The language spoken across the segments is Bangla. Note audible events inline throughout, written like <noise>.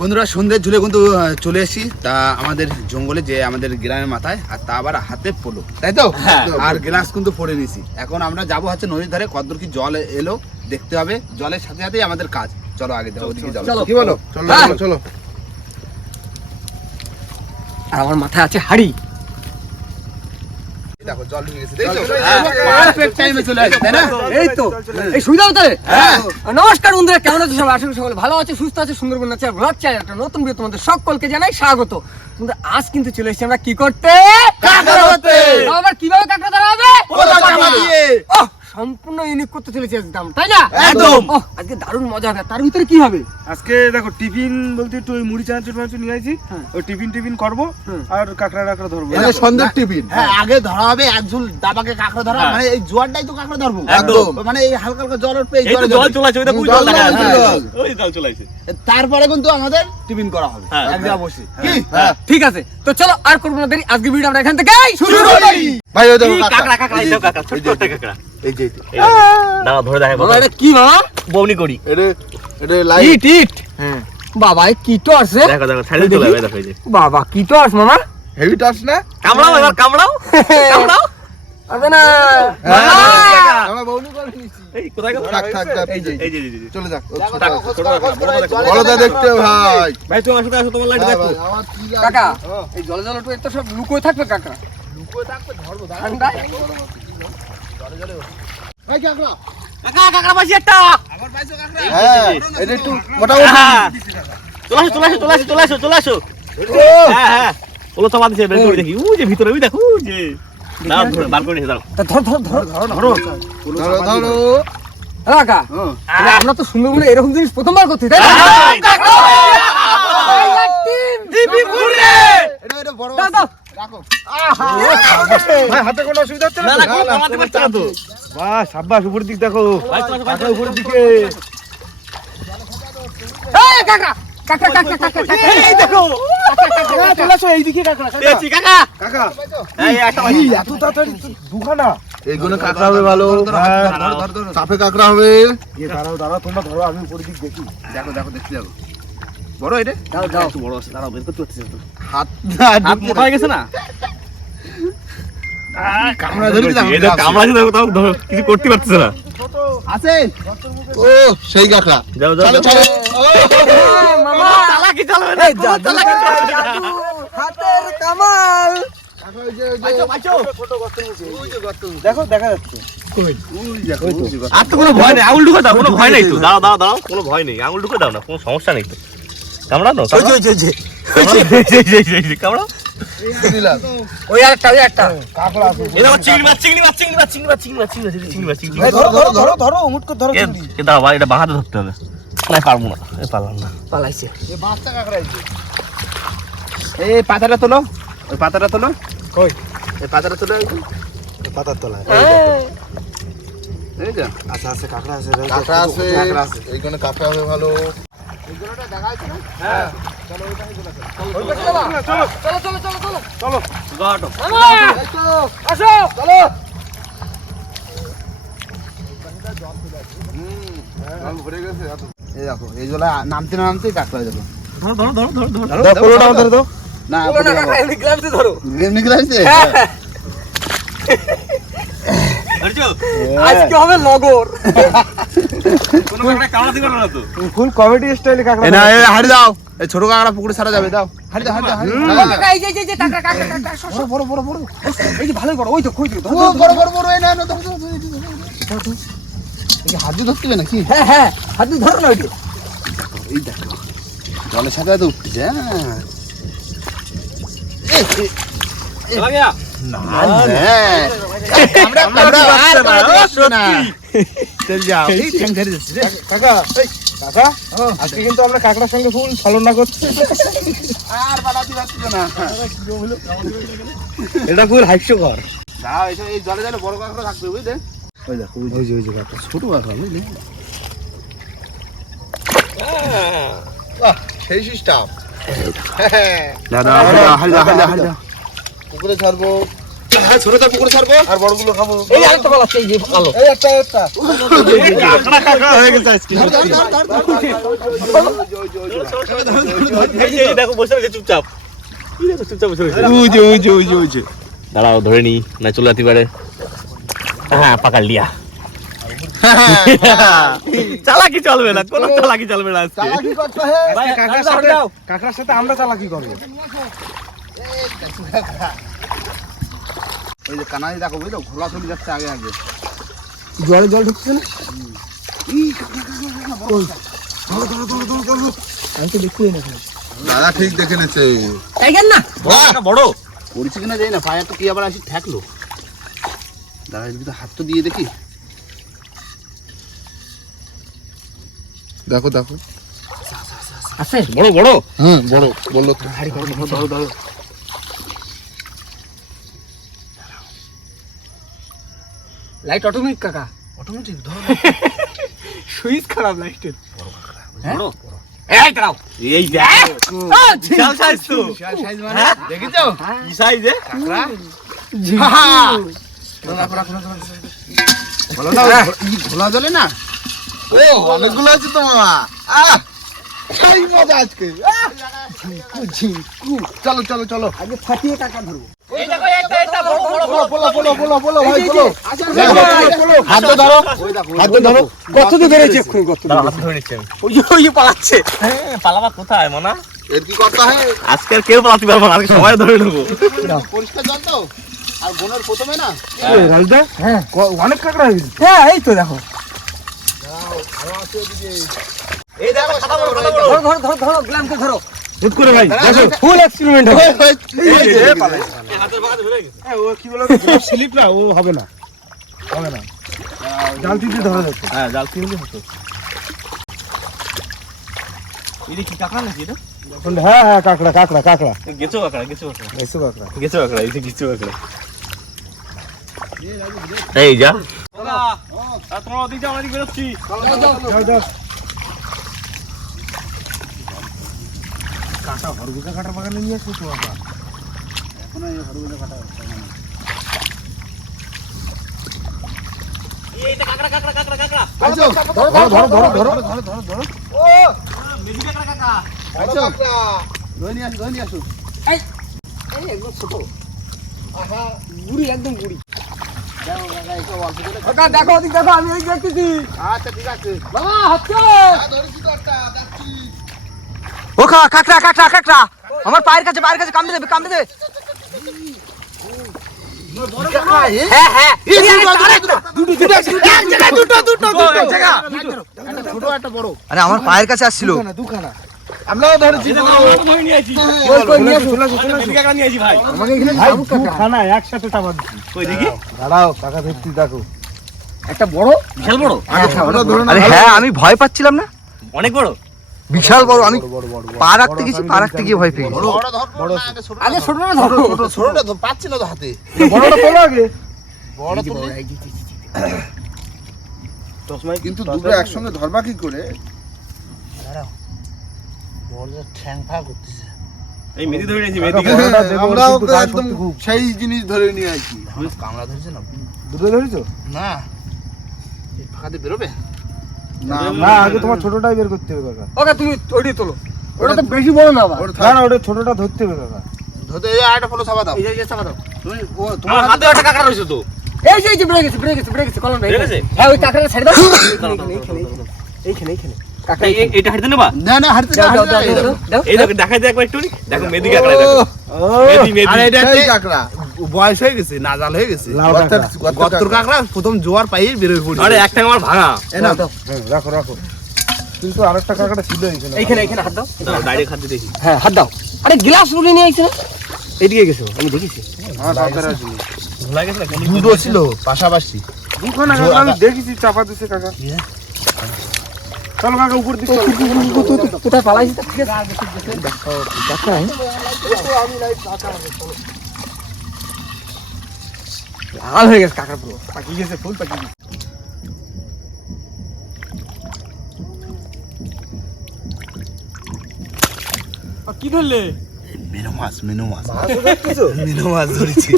বন্ধুরা সন্ধ্যের ঝুলে কিন্তু চলে এসেছি তা আমাদের জঙ্গলে যে আমাদের গ্রামের মাথায় আর তা আবার হাতে পড়ল তাই তো? আর গ্লাস কিন্তু পরে নিছি। এখন আমরা যাব হচ্ছে নদীর ধারে। কতদূর কি জল এলো দেখতে হবে। জলের সাথে সাথেই আমাদের কাজ। চলো আগে যাব ওদিকে চলো চলো। কি বলো? চলো হ্যাঁ। চলো, চলো। আর আমার মাথায় আছে হাড়ি। দেখো জল ঢুকে গেছে দেখছ? পারফেক্ট টাইমে চলে আসছে তাই না? এই তো এই সুবিধা হতে হ্যাঁ। নমস্কার বন্ধুরা কেমন আছে সবাই? আশা করি সকলে ভালো আছে সুস্থ আছে সুন্দরবন আছে। ব্লগ চ্যানেল একটা নতুন ভিডিও তোমাদের সকলকে জানাই স্বাগত। বন্ধুরা আজ কিন্তু চলে এসেছি আমরা কি করতে? কাঁকড়া ধরতে। আবার কীভাবে কাঁকড়া ধরা হবে? পোলো চাপা দিয়ে। ওহ, সম্পূর্ণ ইউনিক করতে চলেছি একদম তাই না? একদম। আজকে দারুণ মজা হবে। তার ভিতরে কি হবে? আজকে দেখো টিফিন বলতে একটু ওই মুড়ি চানাচুর নিয়ে আইছি হ্যাঁ। ওই টিফিন টিফিন করব আর কাঁকড়া কাঁকড়া ধরবো। সন্ধ্যের টিফিন। হ্যাঁ আগে ধরা হবে এক ঝুল দাবাকে কাঁকড়া ধরা হ্যাঁ। মানে এই জোয়ারটাই তো কাঁকড়া ধরবো। একদম। মানে এই হালকা হালকা জল উঠবে এই জলে জল যাবে। চলে আসছে, ওই দেখো, ওই জল দেখা। তারপরে কিন্তু আমাদের টিফিন করা হবে হ্যাঁ, এক জায়গায় বসে কি? হ্যাঁ। ঠিক আছে। তো চলো আর করব না দেরি আজকে ভিডিও আমরা এখান থেকে শুরু করি। ভাই ওই এই কাঁকড়া, কাঁকড়া, দেখো কাঁকড়া, ছোট্ট কাঁকড়া। এই যে। দেখো। এটা কি করি। এটা এটা ইট ইট? হ্যাঁ। বাবা কি তো আছে। দেখো দেখো সাইডে চলে যাবে দেখো এই বাবা কি তো আস মামা। হেভি টাচ না? কামড়াও এবার <laughs> না! করে এই কোথায় গেল? থাক থাক এই যে এই যে। চলে যাক। দেখতে ভাই। ভাই তুমি আসো তোমার লাইট দেখো? কাকা। এই জলে জলে তো সব লুকোয় থাকবে কাকা। ঠান্ডায় ভাই কাঁকড়া কাকা ভিতরে ওই দেখো ওই যে। না ধরে বার করে নিয়ে ধর ধর ধর ধরো ধরো। ধরো হ্যাঁ, কাকা আমরা তো সুন্দরবনে এরকম জিনিস প্রথমবার করছি তাই না? এই এটা এটা বড়। রাখো। ভাই হাতে কোনো অসুবিধা হচ্ছে না বাহ সাব্বাস দিক দেখো। ভাই চলে আসো, ভাই, কাকা চলে দিকে। এই কাকা কাকা কাকা কাকা কাকা এই দেখো! কাঁকড়া হবে ভালো। চাপে কাঁকড়া হবে। দাঁড়াও দাঁড়াও তোমরা ধরো আমি দিক দেখি। দেখো দেখো দেখতে যাব। বড় এটা দাও দাও একটু বড় আছে দাঁড়াও বের করতে তো হাত হাত মোটা হয়ে গেছে না কামড়া ধরে দিলাম কামড়া ধরো কিছু করতে পারছে না আছে ও সেই কাঁকড়া যাও যাও চলো চলো মামা চালাকি চালাবে না এই জাদু জাদু হাতের কামাল পাইছো পাইছো দেখো দেখা যাচ্ছে আর তো কোনো ভয় নেই আঙুল ঢুকে দাও কোনো ভয় নেই তো দাও দাও দাও কোনো ভয় নেই আঙুল ঢুকে দাও না কোনো সমস্যা নেই তো কামড়া দাও কামড়া ওই একটা ধরো ধরো ধরো উমুট করে ধরো ভাই এটা বাহাতে ধরতে হবে। না পারব না। পারলাম না। পালাইছে। বাচ্চা এই পাতাটা তোলো। ওই পাতাটা তোলো। কই? এই পাতাটা তোলো পাতার তলায়। এই যে। আচ্ছা আছে কাঁকড়া আছে কাঁকড়া আছে। কাঁকড়া আছে। এইখানে কাঁকড়া হবে ভালো। চলো চলো চলো চলো। চলো। গাটো। আসো! চলো। এই দেখো এই জলে নামতে না নামতে কাঁকড়া যাবে ধরো ধরো ধরো না চলো না আজকে হবে লগর। <laughs> তো। ফুল কমেডি স্টাইলে কাঁকড়া না হাড়ি দাও। এই ছোট কাঁকড়া পুকুরে সারা যাবে দাও। হাড়ি দাও হাড়ি দাও কাকা এই যে যে, এই যে কাকা কাকা কাকা সর, বড় বড় বড় বড়। এই যে ভালোই বড় ওই তো কই তো ধরো, ও ধরো, বড় বড় বড় এই না না। এই হাত দিয়ে ধরতে নাকি? হ্যাঁ হ্যাঁ হাত দিয়ে ধরো না ওইটা এই দেখো জলের সাথে উঠতেছে হ্যাঁ। হ্যাঁ। না। কাকা কাকা আজকে কিন্তু আমরা কাঁকড়ার সঙ্গে ফুল ছলনা করছি আর বাড়াতে পারছ না। এটা ফুল হাস্যকর যাও, এই জলে জলে বড় কাঁকড়া থাকবে, বুঝলে? ওই দেখো ওই যে ওই যে কাঁকড়া ছোট কাঁকড়া, বুঝলে? সেই সিস্টেম হাড়ি দাও। পুকুরে ছাড়বো ছোটটা পুকুরে ছাড়বো? আর বড়গুলো খাব। এই আরেকটা বলা এই যে ভালো। এই একটা একটা। কাঁকড়া কাঁকড়া হয়ে গেছে আজকে ধর, ধর, ধর, ধর, ধর। এই যে, এই দেখো বসে রয়েছে চুপচাপ চুপচাপ বসে দাঁড়াও ধরে নি না চলে যেতে পারে। হ্যাঁ পাকার লিয়া চালাকি চলবে না কোনো চালাকি চলবে না চালাকি করতে হে কাকার সাথে কাকার সাথে আমরা চালাকি করব। ওই যে কানাই দেখো বুঝলো? ঘোলা চলে যাচ্ছে আগে আগে। জলে জল ঢুকছে না? আমি তো দেখতে না দাদা ঠিক দেখে নেছে টাইগার না? বড় বড়। পড়েছে কিনা যাই না তো কি আবার আসি ঠেকলো। দাদা তো হাত তো দিয়ে দেখি। দেখো দেখো। আছে? বড় বড়। হুম বড় বলল তো। লাইট অটোমেটিক কাকা। অটোমেটিক ধর। <laughs> সুইচ খারাপ লাইটের বড় এই দাঁড়াও। এই দেখো। বিশাল সাইজ তো। সাইজ মানে? দেখেছ? কি সাইজ এ? কাকড়া বলো না ঘোলা জলে না? ও অনেকগুলো আছে তো মামা। আহ! মজা আজকে। চলো চলো চলো। আগে ফাটিয়ে টাকা ধরবো। কত দিয়ে ধরেছে কত দাঁড়াও, হাতে ধরে নিচ্ছি আমি। ওই যে ওই যে পালাচ্ছে হ্যাঁ, পালাবা কোথায় মনা এর কি কথা হে আজকে আর কেউ পালাতে পারব না সবাই ধরে নেব পরিষ্কার জল তো না হ্যাঁ অনেক কাঁকড়া হয়ে হ্যাঁ এই তো দেখো এই দেখো ধরো ধরো ধরো গ্লামকে ধরো করে ভাই ফুল এক্সপেরিমেন্ট হবে। এই যে পালাই ও কি বলো? <laughs> স্লিপ না ও হবে না। হবে না। জালতি দিয়ে ধরা যাচ্ছে। হ্যাঁ জাল কিনলে হতো এটা কি কাঁকড়া নাকি এটা? হ্যাঁ হ্যাঁ কাঁকড়া কাঁকড়া কাঁকড়া। গেছো কাঁকড়া গেছো কাঁকড়া। এসো কাঁকড়া। গেছো কাঁকড়া এই যে গেছো কাঁকড়া। এই যা। তোমার ওদিকে যাও ওদিকে বেরোচ্ছি যাও যাও কাঁটা হরগুজা কাঁটা বাগানে নিয়ে আসব তো বাবা এইটা কাঁকড়া কাঁকড়া কাঁকড়া কাঁকড়া ধরো ধরো ধরো ধরো ধরো ধরো ধরো বেশি কাঁকড়া কাঁকড়া ধরে নিয়ে আসো ধরে নিয়ে আসো এই একদম ছোট। আহা বুড়ি একদম বুড়ি কাকা দেখো দেখো আমি দেখতেছি। আচ্ছা ঠিক আছে। বাবা হচ্ছে ও খা কাকড়া কাকড়া কাকড়া আমার পায়ের কাছে পায়ের কাছে কামড়ে দেবে কামড়ে দেবে হ্যাঁ হ্যাঁ দুটো দুটো দুটো দুটো দুটো জায়গা একটা ছোট একটা বড় আরে আমার পায়ের কাছে আসছিল আমরাও ধরেছি একসাথে দাঁড়াও কাকা ধরছি দেখো একটা বড় বিশাল বড় আরে হ্যাঁ আমি ভয় পাচ্ছিলাম না অনেক বড় বিশাল বড় আমি পা রাখতে গেছি পা রাখতে গিয়ে ভয় পেয়ে গেছি। আগে ছোট না ধরো। ছোটটা ধর পাচ্ছি না তো হাতে বড়টা তোলো আগে? বড় তো কিন্তু দুটো একসঙ্গে ধরবা কি করে? <laughs> সেই জিনিস ধরে নিয়ে আসি কামড়া ধরেছে না? দুটো ধরেছো? না। ফাঁকাতে বেরোবে? না না আগে তোমার ছোটটাই বের করতে হবে কাকা। ওকে তুমি ওইটি তোলো। ওটা তো বেশি বড় না না না ওটা ছোটটা ধরতে হবে কাকা। ধরতে এই আরেকটা ফলো ছাপা দাও। এই যে চাপা দাও। তুমি ও তোমার হাতে একটা কাঁকড়া রয়েছে তো। এই যে ব্রেক গেছে ব্রেক গেছে ব্রেক গেছে কলম বেড়ে গেছে? হ্যাঁ ওই কাকড়া ছেড়ে দাও। এইখানে এইখানে এই- এইটা হাঁটতে নেবা? না না হাঁটতে দাও দাও দাও দাও দাও দাও। এই দেখো দেখাই দে একবার একটু দেখো মেদি কাঁকড়া দেখো। মেদি মেদি। আরে এটা কাকড়া। বয়স হয়ে গেছে নাজাল হয়ে গেছে। লাউ গর্তের কাঁকড়া। প্রথম জোয়ার পাইয়ে বের হয়ে পড়ছে আরে একটা আমার ভাঙা। রাখো রাখো। কিন্তু আরেকটা কাকড়া ছিল এখানে এইখানে এইখানে হাত দাও। দাও ডাইরেক্ট হাতে দেখি। হ্যাঁ হাত দাও। আরে গ্লাস রুলে নিয়ে আইছে না? এদিকে গেছো আমি দেখেছি। হ্যাঁ, কাকড়া ছিল। ভোলা গেছে? না দুটো ছিল পাশাপাশি। দুখানা কাকড়া আমি দেখেছি চাপা দিছে কাকা চলো কাকা উপর দিকে কোথায় পালাইছি তা? ঠিক আছে। দেখো দেখাই লাল হয়ে গেছে কাকার পুরো। পাকি গেছে ফুল পাকি গেছে। কি ধরলে? মিনো মাছ মিনো মাছ। মিনো <laughs> মাছ ধরেছি।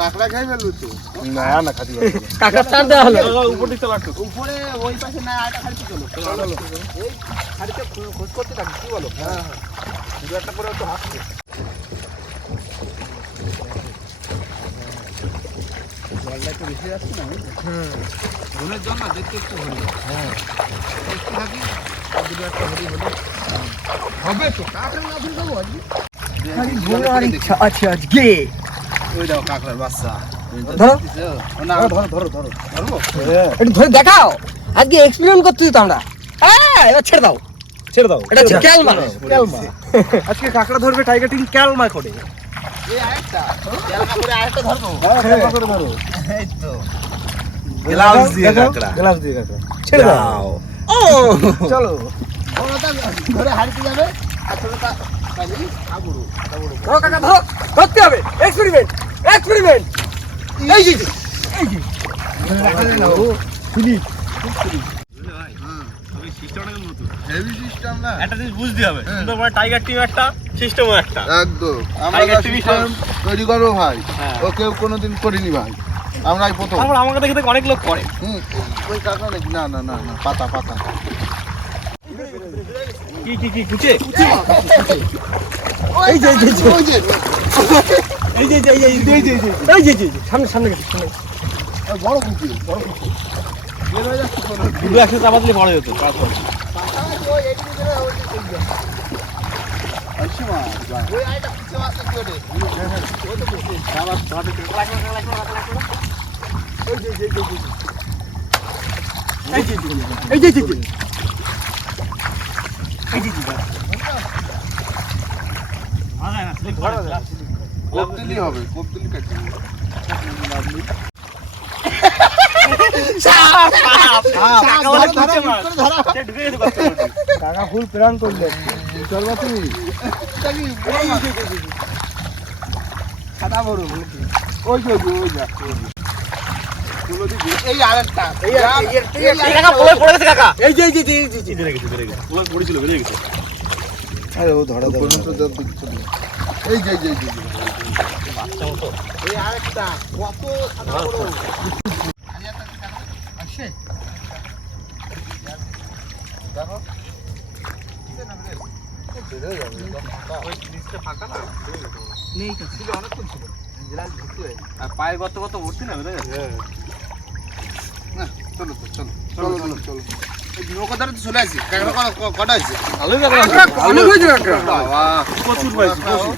কাঁকড়া খাই ফেলব তো? না না খাতি কাকা চার দেওয়া হলো। উপর ওই পাশে না আটা খাড়িতে চলো। এই খাড়িতে খোঁজ করতে থাকি কি বলো? হ্যাঁ দু একটা করে তো যাচ্ছে না? দেখতে একটু হলি হ্যাঁ। একটু থাকি। দুটো একটা হলি হলে। হবে তো। কাঁকড়া না ধরে দেবো আজকে বলার ইচ্ছা আছে আজকে। ওই দাও কাঁকড়ার বাচ্চা। না ধরো। ধরো ধরো ধরবো? একটু ধরে দেখাও। আজকে এক্সপেরিমেন্ট করতেছি তো আমরা। হ্যাঁ এবার ছেড়ে দাও। ছেড়ে দাও। এটা ক্যালমা। ক্যালমা। আজকে কাঁকড়া ধরবে টাইগার টিং ক্যালমা করে। চলো। ধরে হারিতে যাবে আর ছোটটা পাইলি আগুরু ধরো কাকা ধরো ধরতে হবে। এক্সপেরিমেন্ট এক্সপেরিমেন্ট এই যে একটা জিনিস বুঝতে হবে। টাইগার টিম একটা। সিস্টেমও একটা একদম আমরা সিস্টেম তৈরি করব ভাই হ্যাঁ। ও কেউ কোনোদিন করিনি ভাই আমরাই প্রথম তারপর আমাকে দেখে অনেক লোক করে হুম ওই কাঁকড়া নাকি না না না না পাতা পাতা কি কি কি কুচে এই যে এই যে এই যে এই যে এই যে এই যে এই যে এই যে সামনে সামনে গেছে সামনে বড় কুচি বড় কুচি হয়ে দুটো একসাথে চাপা দিলে বড় হতো তারপর কাকা ফুল প্রাণ করলে চলবা বড় ওই যে ওই যা এই আরেকটা। এই কাকা পড়ে পড়ে গেছে কাকা। এই যে এই যে এই যে বেড়ে গেছে বেড়ে গেছে। পড়েছিল বেড়ে গেছে। আরে ও ধরা ধরা এই যে এই যে এই যে বাচ্চা মতো। এই আরেকটা। কত খাতা বড়। আর পায়ে কত কত উঠছি না চলো তো চলো চলো চলো চলো এই তো চলে আসি কাঁকড়া কটা হয়েছে ভালোই কাকড়া অনেক হয়েছে কাকা বাবা প্রচুর পাইছি প্রচুর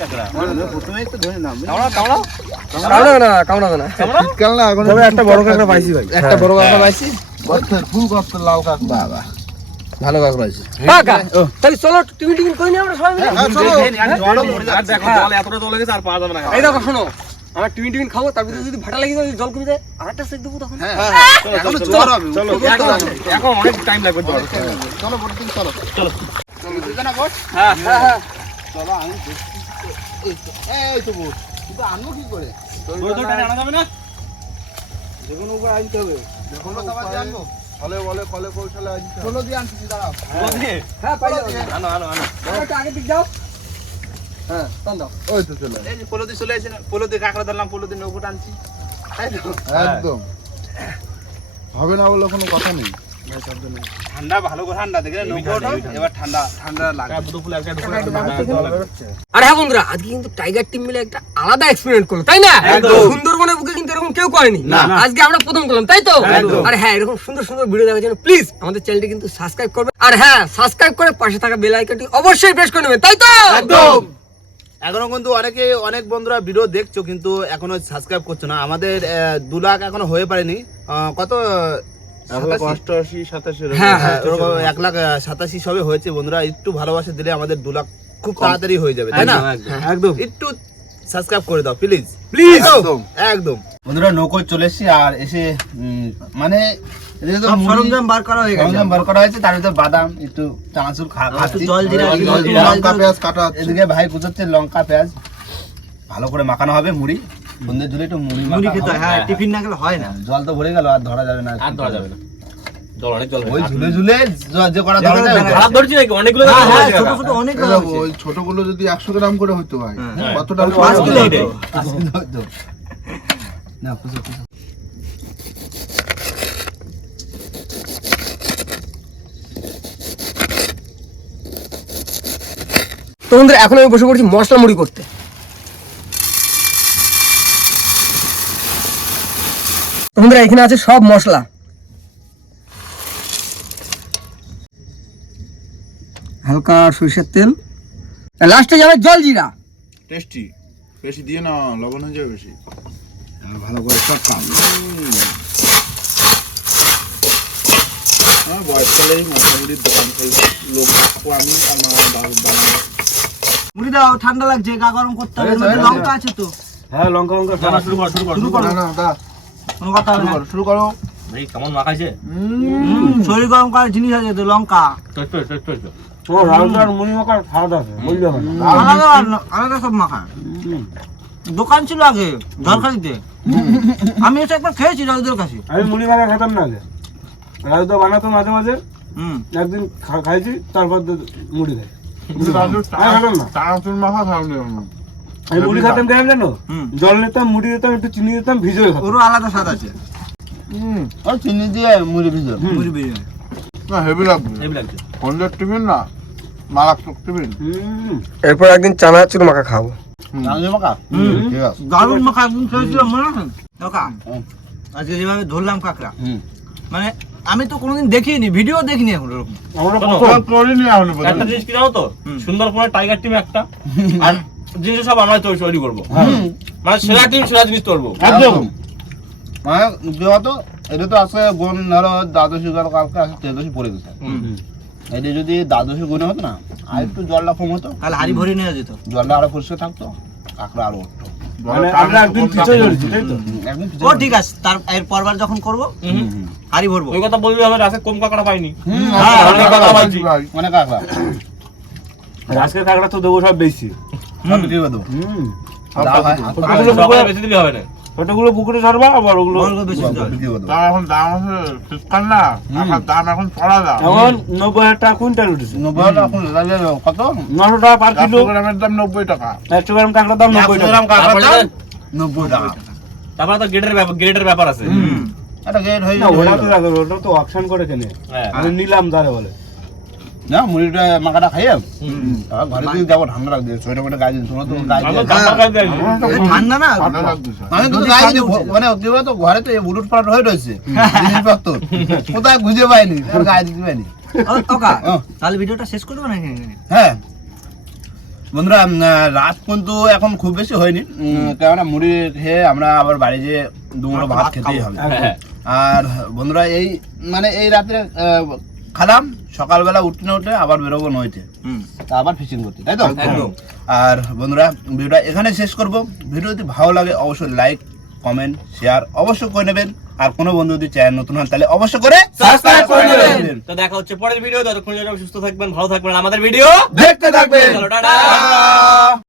কাকড়া একটু বড় কাঁকড়া পাইছি ভাই। একটা বড় কাঁকড়া পাইছি। ফুল গর্তের লাল কাঁকড়া। বাবা। ভালো কাঁকড়া আছে কাকা তাহলে চলো টিভি টিভি কই নি আমরা সবাই মিলে হ্যাঁ চলো। আর দেখো জল এতটা জল লেগেছে আর পাওয়া যাবে না এই দেখো শোনো। আমরা টিফিন টিফিন খাব তার ভিতরে যদি ভাটা লেগে যায় জল কমে যায় আর একটা সেক দেবো তখন। হ্যাঁ চলো, চলো, চলো। এখন অনেক টাইম লাগবে চলো বড় দিন চলো। চলো। চলো দুজনা বস হ্যাঁ হ্যাঁ হ্যাঁ। চলো আমি এই তো বস কিন্তু আনব কি করে? আনা যাবে না? যেকোনো উপায় আনতে হবে। কোনো খাবার দিয়ে আনব ফলে বলে ফলে কৌশলে ষোলো দিয়ে আনছি দাঁড়াও। দিয়ে? হ্যাঁ পাই আনো আনো আনো। আগে দিক যাও হ্যাঁ দাও। ওই তো চলে এই যে পোলো দিয়ে চলে আসছে না পোলো দিয়ে কাঁকড়া ধরলাম পোলো দিয়ে নৌকোটা আনছি। তাই তো? একদম। হবে না বলে কোনো কথা নেই। ঠান্ডা ভালো করে ঠান্ডা দেখে এবার ঠান্ডা। ঠান্ডা লাগে দুটো ফুল একটা দুটো আর হ্যাঁ বন্ধুরা আজকে কিন্তু টাইগার টিম মিলে একটা আলাদা এক্সপেরিমেন্ট করল তাই না? সুন্দরবনের বুকে কিন্তু এরকম কেউ করেনি। আজকে আমরা প্রথম করলাম তাই তো? আর হ্যাঁ এরকম সুন্দর সুন্দর ভিডিও দেখার জন্য প্লিজ আমাদের চ্যানেলটি কিন্তু সাবস্ক্রাইব করবে। আর হ্যাঁ সাবস্ক্রাইব করে পাশে থাকা বেল আইকনটি অবশ্যই প্রেস করে নেবেন তাই তো? একদম। এখনও কিন্তু অনেকে অনেক বন্ধুরা ভিডিও দেখছ কিন্তু এখনও সাবস্ক্রাইব করছ না। আমাদের আহ, দু লাখ এখনও হয়ে পারেনি। আহ, কত? এক লাখ সাতাশি? হ্যাঁ, হ্যাঁ, সবে হয়েছে বন্ধুরা। একটু ভালোবাসা দিলে আমাদের দু লাখ খুব তাড়াতাড়ি হয়ে যাবে তাই না? একদম একটু সাবস্ক্রাইব করে দাও প্লিজ প্লিজ একদম। একদম। বন্ধুরা নৌকো চলে এসেছি আর এসে মানে সরঞ্জাম বার করা হয়ে গেছে। সরঞ্জাম বার করা হয়েছে তার ভিতর বাদাম একটু চানাচুর খাচ্ছি জল জিরা লঙ্কা পেঁয়াজ কাটা এদিকে ভাই কুচাচ্ছে লঙ্কা পেঁয়াজ। ভালো করে মাখানো হবে মুড়ি। সন্ধ্যের জলে একটু মুড়ি মুড়ি খেতে হয়। হ্যাঁ টিফিন না গেলে হয় না। জল তো ভরে গেল আর ধরা যাবে না আর ধরা যাবে না। জল অনেক জল ওই ঝুলে ঝুলে জ- যে করা ধরা যায় খারাপ ধরছি নাকি? অনেকগুলো হ্যাঁ, হ্যাঁ, ছোট ছোট অনেক। ওই ছোটগুলো যদি একশো গ্রাম করে হইতো ভাই হ্যাঁ। কতটা কিলো। না। তো বন্ধুরা এখন আমি বসে পড়ছি মশলা মুড়ি করতে। বন্ধুরা এখানে আছে সব মশলা। হালকা সরিষার তেল। লাস্টে যাবে জল জিরা। টেস্টি। বেশি দিয়ে না লবণ হয়ে যাবে বেশি। ভালো করে সব কাম আমার বয়সকালেই মোটামুটির দোকান খুলবো লোক আমি আর মা বাবা বানাবো। মুড়ি দাও ঠান্ডা লাগছে গা গরম করতে হবে লঙ্কা আছে তো। হ্যাঁ লঙ্কা লঙ্কা শুরু কর শুরু কর শুরু কর। না না দা কোনো কথা হবে শুরু না করো শুরু করো ভাই কেমন মাখাইছে শরীর গরম করার জিনিস আছে তো লঙ্কা আলাদা আলাদা সব মাখা দোকান ছিল আগে ঝড়খালিতে আমি এসে একবার খেয়েছি রাজুদের কাছে আমি মুড়ি মাখা খেতাম না আগে রাজুদা বানাতো মাঝে মাঝে হুম একদিন খা- খাইছি তারপর তো মুড়ি খাই আমি খেতাম না খাওয়ানো আমি মুড়ি খেতাম কেন জানো? জল নিতাম মুড়ি দিতাম একটু চিনি দিতাম ভিজে ওরও আলাদা স্বাদ আছে। ওই চিনি দিয়ে মুড়ি ভিজে। মুড়ি বিরিয়ানি না হেভি লাগবে। হেভি লাগছে। টিফিন না মারাত্মক টিফিন? এরপর একদিন চানাচুর মাখা খাব। হুম। আছে। দারুণ মাখা একদিন খেয়েছিলাম মনে আছে? কাকা আজকে যেভাবে ধরলাম কাকড়া। মানে আমি তো কোনোদিন দেখিনি ভিডিও দেখিনি এখন ওরকম। আমরা করিনি এখন একটা জিনিস কি জানো তো? হুম। সুন্দরবনের টাইগার টিম একটা। আর জিনিস সব আমরা তৈরি তৈরি করব। মানে সেরা টিম সেরা জিনিস করব একদম। মানে কি হতো এটা তো আছে গুণ ধরো দ্বাদশী গেল কালকে আছে তেদশী পড়ে গেছে। এটা যদি দ্বাদশী গুণে হতো না আর একটু জলটা কম হতো তাহলে হাড়ি ভরে নিয়ে যেত। জলটা আরও পরিষ্কার থাকতো কাঁকড়া আরও উঠতো। মানে আমরা একদিন পিছিয়ে ধরেছি তাই তো? ও ঠিক আছে তার এর পরবার যখন করব হাড়ি ভরবো। ওই কথা বলবি হবে আজকে কম কাঁকড়া পাইনি। হ্যাঁ, অনেক পাইছি। মানে কাঁকড়া। আজকে কাঁকড়া তো দেবো সব বেশি। বিক্রি করে দেবো। ছোটগুলো পুকুরে ছাড়বা আবার ওগুলো দাম এখন দাম আছে শীতকাল না এখন দাম এখন চড়া দাম এখন নব্বই হাজার টাকা কুইন্টাল উঠেছে। নব্বই হাজার এখন লাগে কত? নশো টাকা পার কিলো। গ্রামের দাম নব্বই টাকা। একশো গ্রাম কাঁকড়ার দাম নব্বই টাকা। তারপরে নব্বই টাকা। তারপরে তো গেটের ব্যাপার গেটের ব্যাপার আছে। একটা গেট হয়ে না ওটা তো ওটা তো অপশন করে কেনে। হ্যাঁ। নিলাম যারে বলে। না মুড়িটা মাখাটা খাইয়ে ঘরে দিয়ে যাব ঠান্ডা লাগছে সোয়েটার মোটা গায়ে দিন তোমরা তো ঠান্ডা না। আমি কিন্তু গায়ে মানে কি বলতো ঘরে তো উলুট পালট হয়ে রয়েছে। জিনিসপত্র। কোথায় খুঁজে পাইনি গায়ে দিতে পাইনি। তাহলে ভিডিওটা শেষ করব এখানে? হ্যাঁ। বন্ধুরা রাত কিন্তু এখন খুব বেশি হয়নি। উম, কেননা মুড়ি খেয়ে আমরা আবার বাড়ি যেয়ে দুমুটো ভাত খেতেই হবে। হ্যাঁ আর বন্ধুরা এই মানে এই রাতে আহ, খালাম সকালবেলা উঠতে না উঠে আবার বেরোবো নইতে হুম। তা আবার ফিশিং করতে তাই তো? আর বন্ধুরা ভিডিওটা এখানে শেষ করব। ভিডিও যদি ভালো লাগে অবশ্যই লাইক কমেন্ট শেয়ার অবশ্যই করে নেবেন। আর কোনো বন্ধু যদি চ্যানেল নতুন হন তাহলে অবশ্যই করে সাবস্ক্রাইব করে নেবেন। তো দেখা হচ্ছে পরের ভিডিও ততক্ষণ যেন সুস্থ থাকবেন ভালো থাকবেন আমাদের ভিডিও দেখতে থাকবেন। চলো টাটা।